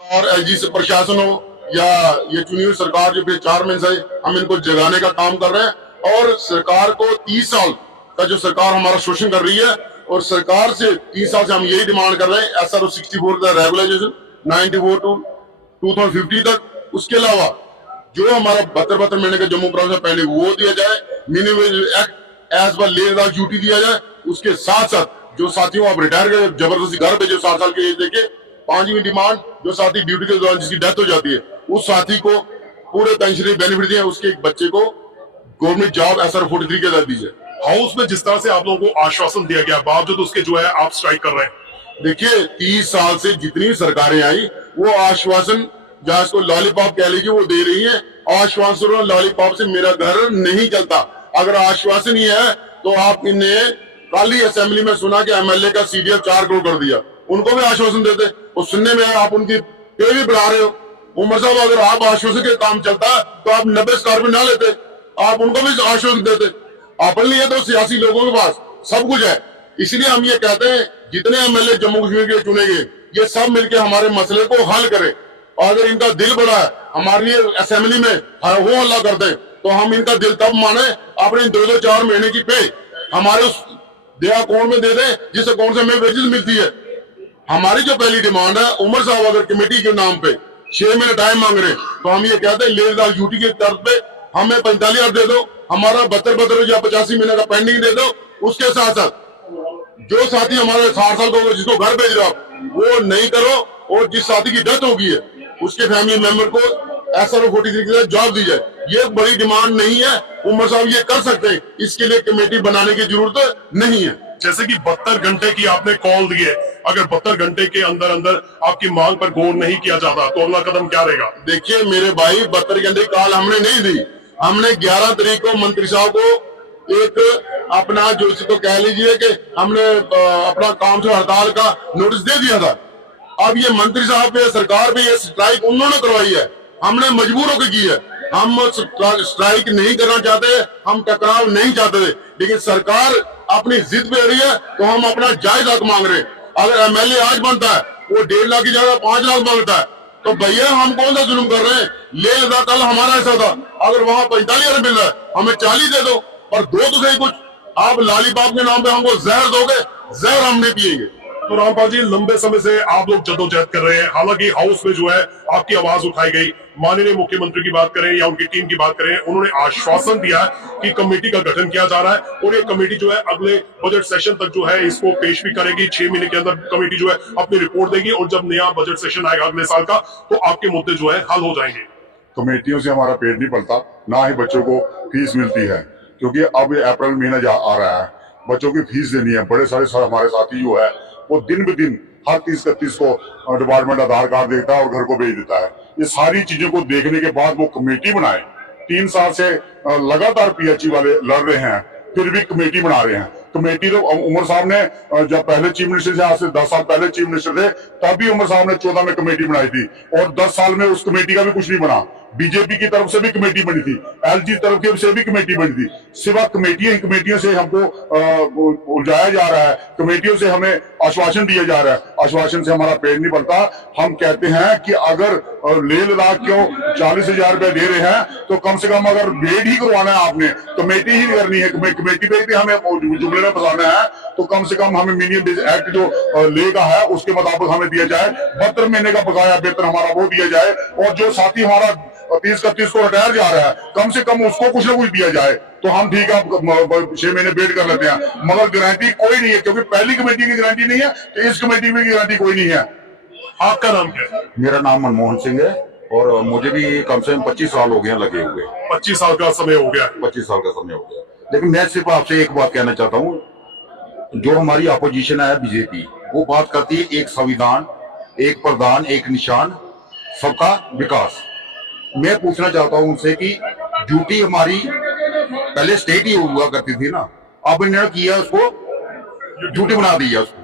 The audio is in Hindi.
और एलजी से प्रशासन हो या ये चुनी हुई सरकार जो चेयरमैन है, हम इनको जगाने का काम कर रहे हैं। और सरकार को 30 साल का जो सरकार हमारा शोषण कर रही है, और सरकार से 30 साल से हम यही डिमांड कर रहे हैं SRO 64 का रेगुलेशन 94 टू 2050 तक। उसके अलावा जो हमारा 72 महीने का जम्मू प्रांत में पेंडिंग वो दिया जाए, minimum act as per Leh Ladakh duty दिया जाए। उसके साथ साथ जो साथियों आप रिटायर कर जबरदस्ती घर पे जो 60 साल की एज देके, 5वीं डिमांड जो साथी ड्यूटी के दौरान जिसकी डेथ हो जाती है उस साथी को पूरे पेंशनरी बेनिफिट दिए, उसके एक बच्चे को गवर्नमेंट जॉब SR 43 के तहत दीजिए। हाउस में जिस तरह से आप लोगों को आश्वासन दिया गया, बावजूद उसके जो है आप स्ट्राइक कर रहे हैं। देखिए 30 साल से जितनी सरकारें आई वो आश्वासन, जहां इसको लॉलीपॉप कह लीजिए, वो दे रही है। आश्वासन और लॉलीपॉप से मेरा घर नहीं चलता। अगर आश्वासन ही है तो आप इन्हें कल ही असेंबली में सुना कि MLA का CDF 4 करोड़ कर दिया, उनको भी आश्वासन देते। और सुनने में आप उनकी पे भी बढ़ा रहे हो। उमर साहब, अगर आप आश्वासन के काम चलता तो आप 90 स्कॉर्पियो ना लेते, आप उनको भी आश्वासन देते। अपन लिए तो सियासी लोगों के पास सब कुछ है। इसलिए हम ये कहते हैं जितने MLA जम्मू कश्मीर के चुने गए ये सब मिलकर हमारे मसले को हल करें। और अगर इनका दिल बड़ा है हमारे लिए असेंबली में वो हल्ला कर दे तो हम इनका दिल तब माने अपने 2-4 महीने की पे हमारे उस दया अकाउंट में दे दें जिस अकाउंट से हमें वेजेस मिलती है। हमारी जो पहली डिमांड है, उमर साहब अगर कमेटी के नाम पे 6 महीने टाइम मांग रहे तो हम ये कहते हैं लेह लद्दाख ड्यूटी के तर्ज पे हमें 45,000 दे दो, हमारा 72 या 85 महीने का पेंडिंग दे दो। उसके साथ साथ जो साथी हमारे 60 साल को जिसको घर भेज रहे हो वो नहीं करो, और जिस साथी की डेथ हो गई है उसके फैमिली मेंबर को SRO 43 के जॉब दी जाए। ये बड़ी डिमांड नहीं है, उमर साहब ये कर सकते हैं, इसके लिए कमेटी बनाने की जरूरत नहीं है। जैसे कि 72 घंटे की आपने कॉल दी है, अगर 72 घंटे के अंदर अंदर आपकी मांग पर गौर नहीं किया जाता तो अगला कदम क्या रहेगा? देखिए मेरे भाई, 72 घंटे कॉल हमने नहीं दी। हमने 11 तारीख को मंत्री साहब को एक अपना जो इसको कह लीजिए कि हमने अपना काम से हड़ताल का नोटिस दे दिया था। अब ये मंत्री साहब पे, सरकार पे ये स्ट्राइक उन्होंने करवाई है, हमने मजबूर होकर की है। हम स्ट्राइक नहीं करना चाहते, हम टकराव नहीं चाहते थे, लेकिन सरकार अपनी जिद पे रही है तो हम अपना जायज हक मांग रहे हैं। अगर MLA आज बनता है वो 1.5 लाख की जगह 5 लाख मांगता है तो भैया हम कौन सा जुल्म कर रहे हैं? लेह लद्दाख कल हमारा ऐसा था, अगर वहां 45,000 मिल रहा है हमें 40 दे दो, पर दो तो सही कुछ। आप लालीपाप के नाम पे हमको जहर दोगे, जहर हम नहीं पिएंगे। तो रामपाल जी, लंबे समय से आप लोग जद्दोजहद कर रहे हैं, हालांकि हाउस में जो है आपकी आवाज उठाई गई। माननीय मुख्यमंत्री की बात करें या उनकी टीम की बात करें, उन्होंने आश्वासन दिया कि कमेटी का गठन किया जा रहा है और ये कमेटी जो है अगले बजट सेशन तक जो है इसको पेश भी करेगी। 6 महीने के अंदर कमेटी जो है अपनी रिपोर्ट देगी और जब नया बजट सेशन आएगा अगले साल का तो आपके मुद्दे जो है हल हो जाएंगे। कमेटियों से हमारा पेट नहीं पलता, ना ही बच्चों को फीस मिलती है, क्योंकि अब अप्रैल महीना आ रहा है, बच्चों की फीस देनी है। बड़े सारे हमारे साथी जो है वो दिन ब दिन हर 30-31 को डिपार्टमेंट आधार कार्ड देता है और घर को भेज देता है। ये सारी चीजों को देखने के बाद वो कमेटी बनाए। 3 साल से लगातार PHE वाले लड़ रहे हैं, फिर भी कमेटी बना रहे हैं। कमेटी तो उमर साहब ने जब पहले चीफ मिनिस्टर से, आज से 10 साल पहले चीफ मिनिस्टर थे, तब भी उमर साहब ने 14 में कमेटी बनाई थी और 10 साल में उस कमेटी का भी कुछ नहीं बना। बीजेपी की तरफ से भी कमेटी बनी थी, LG तरफ की से भी कमेटी बनी थी। सिवा कमेटियों से हमको उलझाया जा रहा है, कमेटियों से हमें आश्वासन दिया जा रहा है। आश्वासन से हमारा पेट नहीं भरता। हम कहते हैं कि अगर लेह लद्दाख क्यों 40,000 रुपए दे रहे हैं तो कम से कम अगर बेड ही करवाना है आपने, कमेटी ही करनी है, कमेटी पे भी हमें जुमले में फंसाना है तो कम से कम हमें मिनिमम वेज एक्ट जो ले का है उसके मुताबिक हमें दिया जाए। 72 महीने का बकाया वेतन हमारा वो दिया जाए, और जो साथी हमारा 30-31 को रिटायर जा रहा है कम से कम उसको कुछ ना कुछ दिया जाए। तो हम ठीक है 6 महीने वेट कर लेते हैं, मगर गारंटी कोई नहीं है, क्योंकि पहली कमेटी की गारंटी नहीं है तो इस कमेटी में गारंटी कोई नहीं है। आपका नाम क्या है? मेरा नाम मनमोहन सिंह है और मुझे भी कम से कम 25 साल हो गए लगे हुए। 25 साल का समय हो गया। 25 साल का समय हो गया। लेकिन मैं सिर्फ आपसे एक बात कहना चाहता हूँ, जो हमारी अपोजिशन है बीजेपी, वो बात करती है एक संविधान, एक प्रधान, एक निशान, सबका विकास। मैं पूछना चाहता हूं उनसे कि ड्यूटी हमारी पहले स्टेट ही हुआ करती थी ना, अब इन्होंने किया उसको ड्यूटी बना दिया उसको।